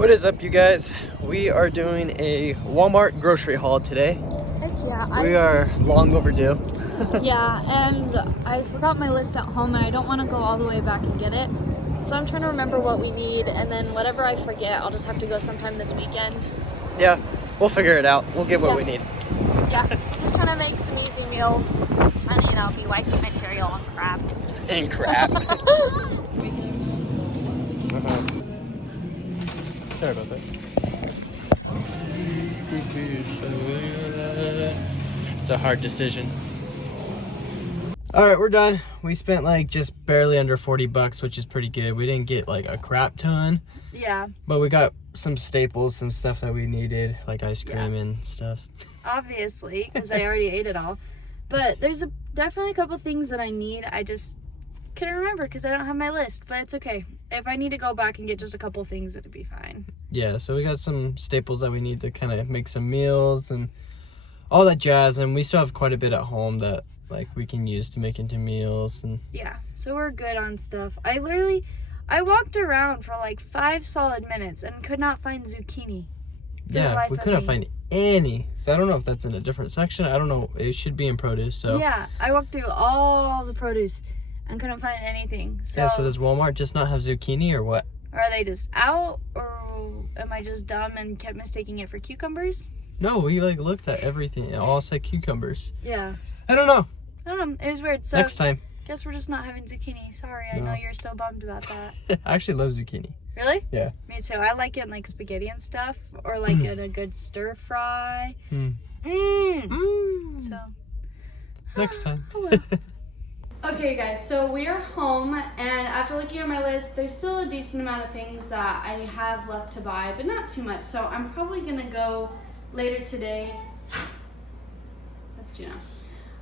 What is up, you guys? We are doing a Walmart grocery haul today. Heck yeah. We are long overdue. Yeah, and I forgot my list at home and I don't want to go all the way back and get it. So I'm trying to remember what we need, and then whatever I forget, I'll just have to go sometime this weekend. Yeah, we'll figure it out. We'll get what we need. Yeah, just trying to make some easy meals. Trying to, be wifey material on crap. And crap. Sorry about that. It's a hard decision. All right, we're done. We spent just barely under $40, which is pretty good. We didn't get a crap ton. Yeah. But we got some staples, some stuff that we needed, like ice cream and stuff. Obviously, because I already ate it all. But there's definitely a couple things that I need. I just couldn't remember because I don't have my list, but it's okay. If I need to go back and get just a couple things, it'll be fine. Yeah, so we got some staples that we need to kind of make some meals and all that jazz, and we still have quite a bit at home that we can use to make into meals. And yeah, so we're good on stuff. I walked around for 5 solid minutes and could not find zucchini. Yeah, we couldn't find any. So I don't know if that's in a different section. I don't know. It should be in produce. So yeah, I walked through all the produce and couldn't find anything. So, yeah, so does Walmart just not have zucchini or what? Or are they just out, or am I just dumb and kept mistaking it for cucumbers? No, we looked at everything. It all said cucumbers. Yeah. I don't know. It was weird. So next time. Guess we're just not having zucchini. Sorry, I know you're so bummed about that. I actually love zucchini. Really? Yeah. Me too. I like it in spaghetti and stuff, or in a good stir fry. So next time. Okay guys, so we are home, and after looking at my list, there's still a decent amount of things that I have left to buy, but not too much. So I'm probably gonna go later today. That's Gina.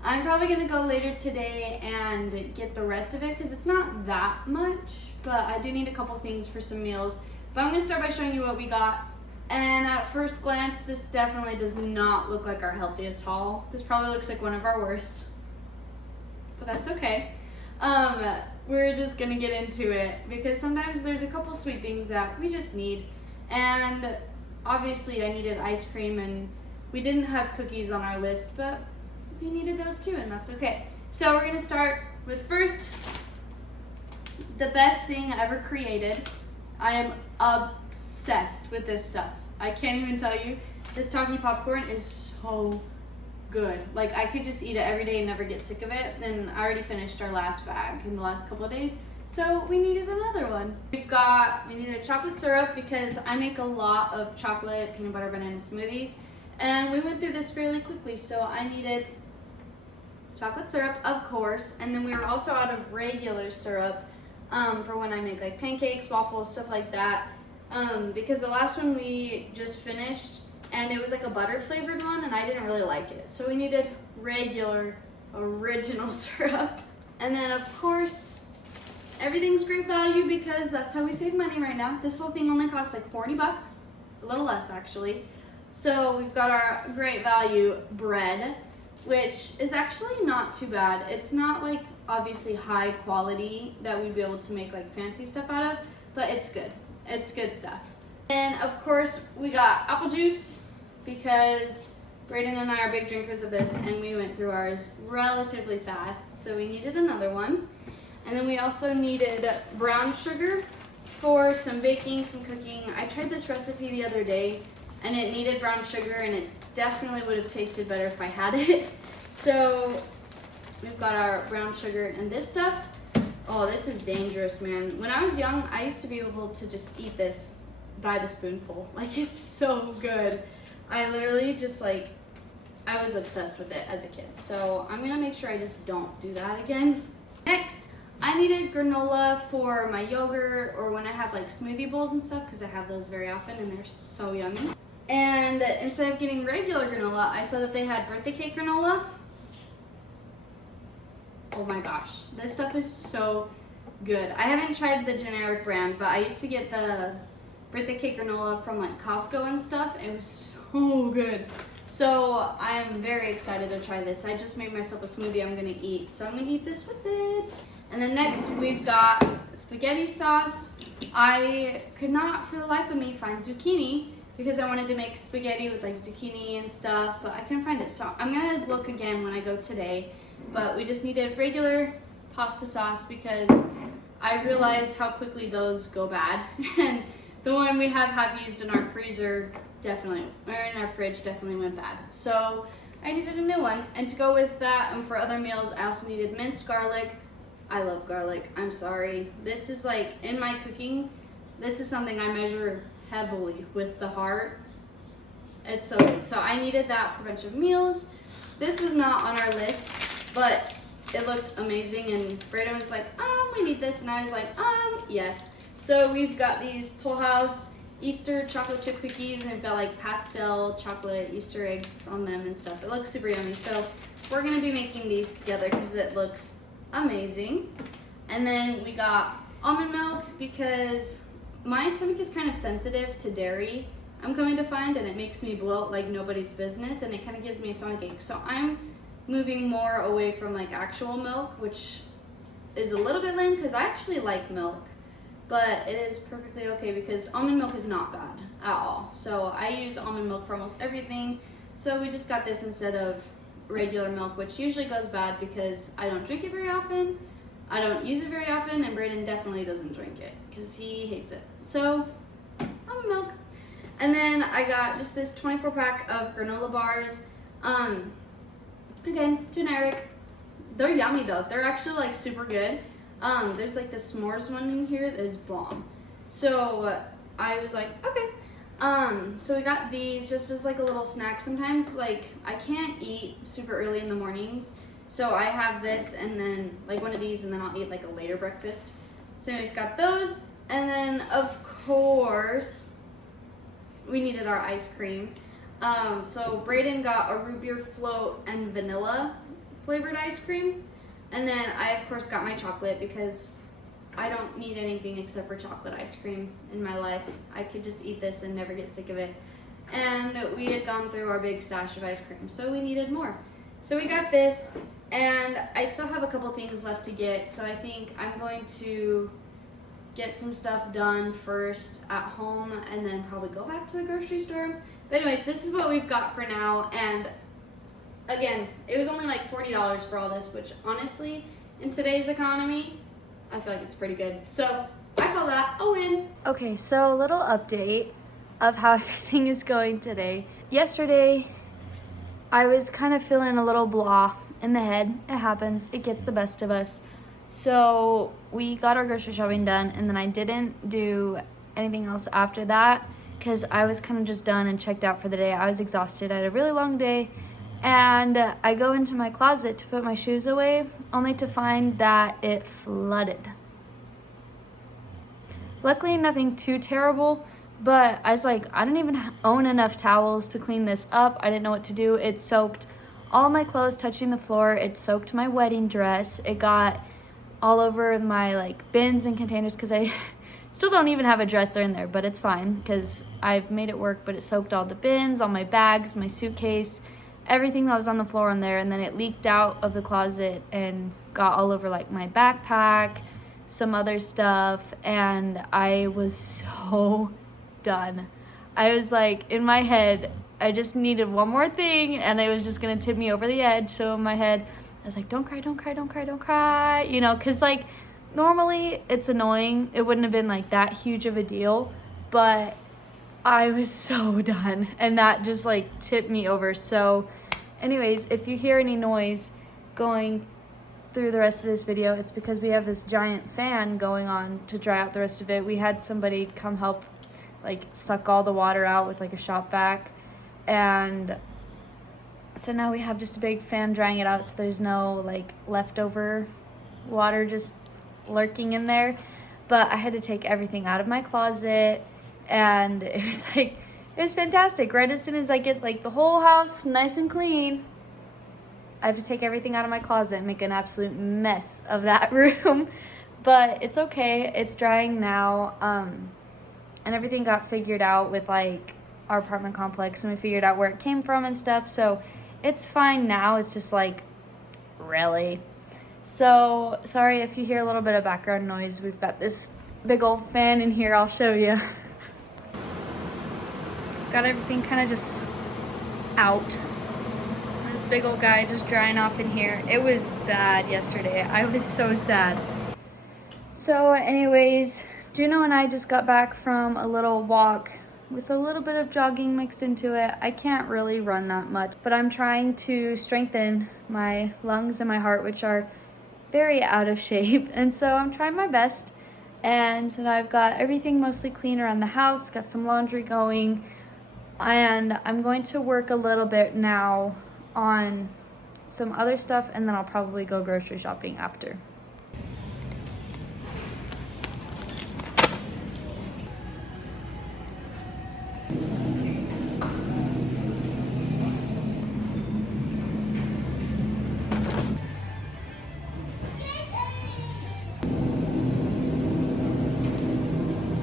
I'm probably gonna go later today and get the rest of it because it's not that much, but I do need a couple things for some meals. But I'm gonna start by showing you what we got. And at first glance, this definitely does not look like our healthiest haul. This probably looks like one of our worst, but that's okay. We're just gonna get into it because sometimes there's a couple sweet things that we just need. And obviously I needed ice cream, and we didn't have cookies on our list, but we needed those too, and that's okay. So we're gonna start with first, the best thing ever created. I am obsessed with this stuff. I can't even tell you. This Taki popcorn is so good. I could just eat it every day and never get sick of it. And I already finished our last bag in the last couple of days, so we needed another one. We needed chocolate syrup because I make a lot of chocolate peanut butter banana smoothies, and we went through this fairly quickly, so I needed chocolate syrup, of course, and then we were also out of regular syrup for when I make pancakes, waffles, stuff like that, because the last one we just finished, and it was a butter flavored one, and I didn't really like it, so we needed regular original syrup. And then of course everything's great value because that's how we save money right now. This whole thing only costs $40, a little less actually. So we've got our great value bread, which is actually not too bad. It's not obviously high quality that we'd be able to make fancy stuff out of, but it's good. It's good stuff. And of course we got apple juice because Brayden and I are big drinkers of this, and we went through ours relatively fast, so we needed another one. And then we also needed brown sugar for some baking, some cooking. I tried this recipe the other day, and it needed brown sugar, and it definitely would have tasted better if I had it. So we've got our brown sugar and this stuff. Oh, this is dangerous, man. When I was young, I used to be able to just eat this by the spoonful. It's so good. I literally just I was obsessed with it as a kid. So I'm gonna make sure I just don't do that again. Next, I needed granola for my yogurt or when I have smoothie bowls and stuff, because I have those very often and they're so yummy. And instead of getting regular granola, I saw that they had birthday cake granola. Oh my gosh, this stuff is so good. I haven't tried the generic brand, but I used to get the birthday cake granola from Costco and stuff. It was so good. So I'm very excited to try this. I just made myself a smoothie I'm gonna eat, so I'm gonna eat this with it. And then next we've got spaghetti sauce. I could not for the life of me find zucchini because I wanted to make spaghetti with like zucchini and stuff, but I couldn't find it. So I'm gonna look again when I go today. But we just needed regular pasta sauce because I realized how quickly those go bad. And the one we have used in our freezer definitely, or in our fridge definitely went bad. So I needed a new one. And to go with that and for other meals, I also needed minced garlic. I love garlic, I'm sorry. This is like, in my cooking, this is something I measure heavily with the heart. It's so good. So I needed that for a bunch of meals. This was not on our list, but it looked amazing, and Braden was like, we need this, and I was like, yes. So we've got these Toll House Easter chocolate chip cookies, and we've got like pastel chocolate Easter eggs on them and stuff. It looks super yummy. So we're gonna be making these together because it looks amazing. And then we got almond milk because my stomach is kind of sensitive to dairy, I'm coming to find, and it makes me bloat like nobody's business, and it kind of gives me a stomach ache. So I'm moving more away from like actual milk, which is a little bit lame because I actually like milk, but it is perfectly okay because almond milk is not bad at all. So I use almond milk for almost everything. So we just got this instead of regular milk, which usually goes bad because I don't drink it very often, I don't use it very often, and Braden definitely doesn't drink it because he hates it. So almond milk. And then I got just this 24 pack of granola bars. Again, generic. They're yummy though. They're actually like super good. There's like the s'mores one in here that is bomb. So I was like, okay. So we got these just as like a little snack. Sometimes like I can't eat super early in the mornings, so I have this and then like one of these, and then I'll eat like a later breakfast. So anyways, got those, and then of course we needed our ice cream. So Braden got a root beer float and vanilla flavored ice cream, and then I of course got my chocolate because I don't need anything except for chocolate ice cream in my life. I could just eat this and never get sick of it. And we had gone through our big stash of ice cream, so we needed more. So we got this, and I still have a couple things left to get, so I think I'm going to get some stuff done first at home and then probably go back to the grocery store. But anyways, this is what we've got for now, and again, it was only like $40 for all this, which honestly, in today's economy, I feel like it's pretty good. So I call that a win. Okay, so a little update of how everything is going today. Yesterday, I was kind of feeling a little blah in the head. It happens, it gets the best of us. So we got our grocery shopping done, and then I didn't do anything else after that because I was kind of just done and checked out for the day. I was exhausted. I had a really long day, and I go into my closet to put my shoes away, only to find that it flooded. Luckily, nothing too terrible, but I was like, I don't even own enough towels to clean this up. I didn't know what to do. It soaked all my clothes touching the floor. It soaked my wedding dress. It got all over my like bins and containers because I still don't even have a dresser in there, but it's fine because I've made it work. But it soaked all the bins, all my bags, my suitcase, everything that was on the floor in there, and then it leaked out of the closet and got all over like my backpack, some other stuff, and I was so done. I was like, in my head, I just needed one more thing and it was just gonna tip me over the edge. So in my head, I was like, don't cry, don't cry, don't cry, don't cry, you know, because like normally it's annoying. It wouldn't have been like that huge of a deal, but I was so done, and that just like tipped me over. So anyways, if you hear any noise going through the rest of this video, it's because we have this giant fan going on to dry out the rest of it. We had somebody come help like suck all the water out with like a shop vac, and so now we have just a big fan drying it out, so there's no like leftover water just lurking in there. But I had to take everything out of my closet, and it was fantastic. Right as soon as I get like the whole house nice and clean, I have to take everything out of my closet and make an absolute mess of that room. But it's okay, it's drying now, and everything got figured out with like our apartment complex, and we figured out where it came from and stuff, so it's fine now. It's just like, really. So sorry if you hear a little bit of background noise. We've got this big old fan in here, I'll show you. Got everything kind of just out. This big old guy just drying off in here. It was bad yesterday. I was so sad. So anyways, Juno and I just got back from a little walk with a little bit of jogging mixed into it. I can't really run that much, but I'm trying to strengthen my lungs and my heart, which are very out of shape. And so I'm trying my best. And I've got everything mostly clean around the house, got some laundry going. And I'm going to work a little bit now on some other stuff, and then I'll probably go grocery shopping after.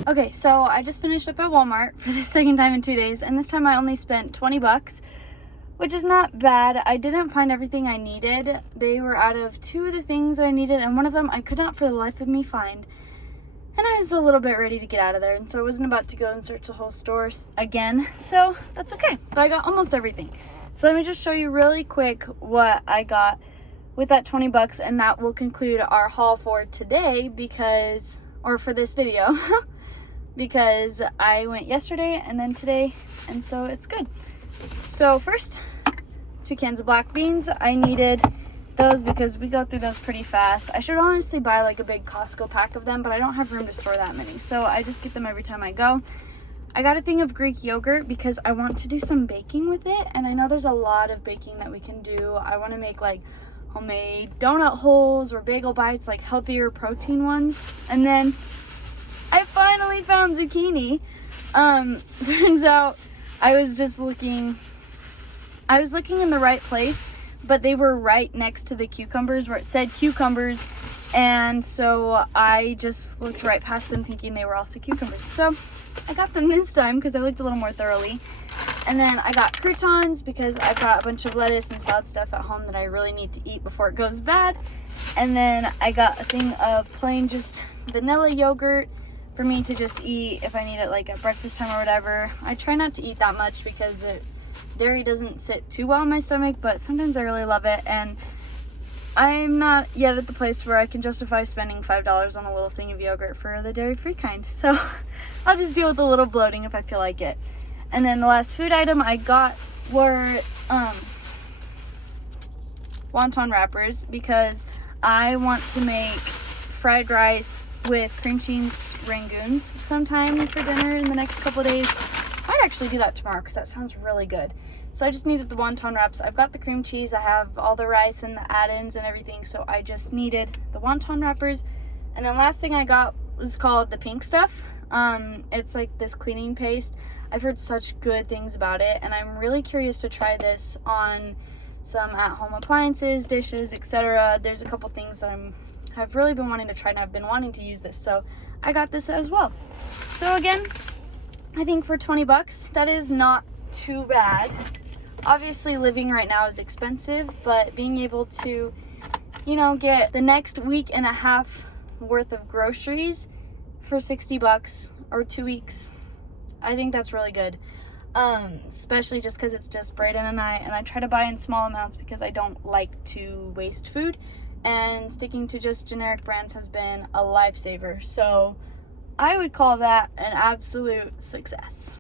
Okay, so I just finished up at Walmart for the second time in 2 days, and this time I only spent 20 bucks, which is not bad. I didn't find everything I needed. They were out of 2 of the things that I needed, and one of them I could not for the life of me find. And I was a little bit ready to get out of there, and so I wasn't about to go and search the whole store again, so that's okay. But I got almost everything. So let me just show you really quick what I got with that 20 bucks, and that will conclude our haul for today or for this video. Because I went yesterday and then today, and so it's good. So first, 2 cans of black beans. I needed those because we go through those pretty fast. I should honestly buy like a big Costco pack of them, but I don't have room to store that many, so I just get them every time I go. I got a thing of Greek yogurt because I want to do some baking with it, and I know there's a lot of baking that we can do. I want to make like homemade donut holes or bagel bites, like healthier protein ones. And then I finally found zucchini. Turns out I was looking in the right place, but they were right next to the cucumbers where it said cucumbers, and so I just looked right past them thinking they were also cucumbers. So I got them this time because I looked a little more thoroughly. And then I got croutons because I've got a bunch of lettuce and salad stuff at home that I really need to eat before it goes bad. And then I got a thing of plain just vanilla yogurt for me to just eat if I need it like at breakfast time or whatever. I try not to eat that much because dairy doesn't sit too well in my stomach, but sometimes I really love it, and I'm not yet at the place where I can justify spending $5 on a little thing of yogurt for the dairy-free kind. So I'll just deal with a little bloating if I feel like it. And then the last food item I got were wonton wrappers because I want to make fried rice with cream cheese rangoons sometime for dinner in the next couple of days. I might actually do that tomorrow because that sounds really good. So I just needed the wonton wraps. I've got the cream cheese, I have all the rice and the add-ins and everything, so I just needed the wonton wrappers. And then last thing I got was called the pink stuff. It's like this cleaning paste. I've heard such good things about it, and I'm really curious to try this on some at-home appliances, dishes, etc. There's a couple things that I've really been wanting to try, and I've been wanting to use this, so I got this as well. So again, I think for 20 bucks, that is not too bad. Obviously living right now is expensive, but being able to, get the next week and a half worth of groceries for 60 bucks or 2 weeks, I think that's really good. Especially just because it's just Brayden and I try to buy in small amounts because I don't like to waste food, and sticking to just generic brands has been a lifesaver. So I would call that an absolute success.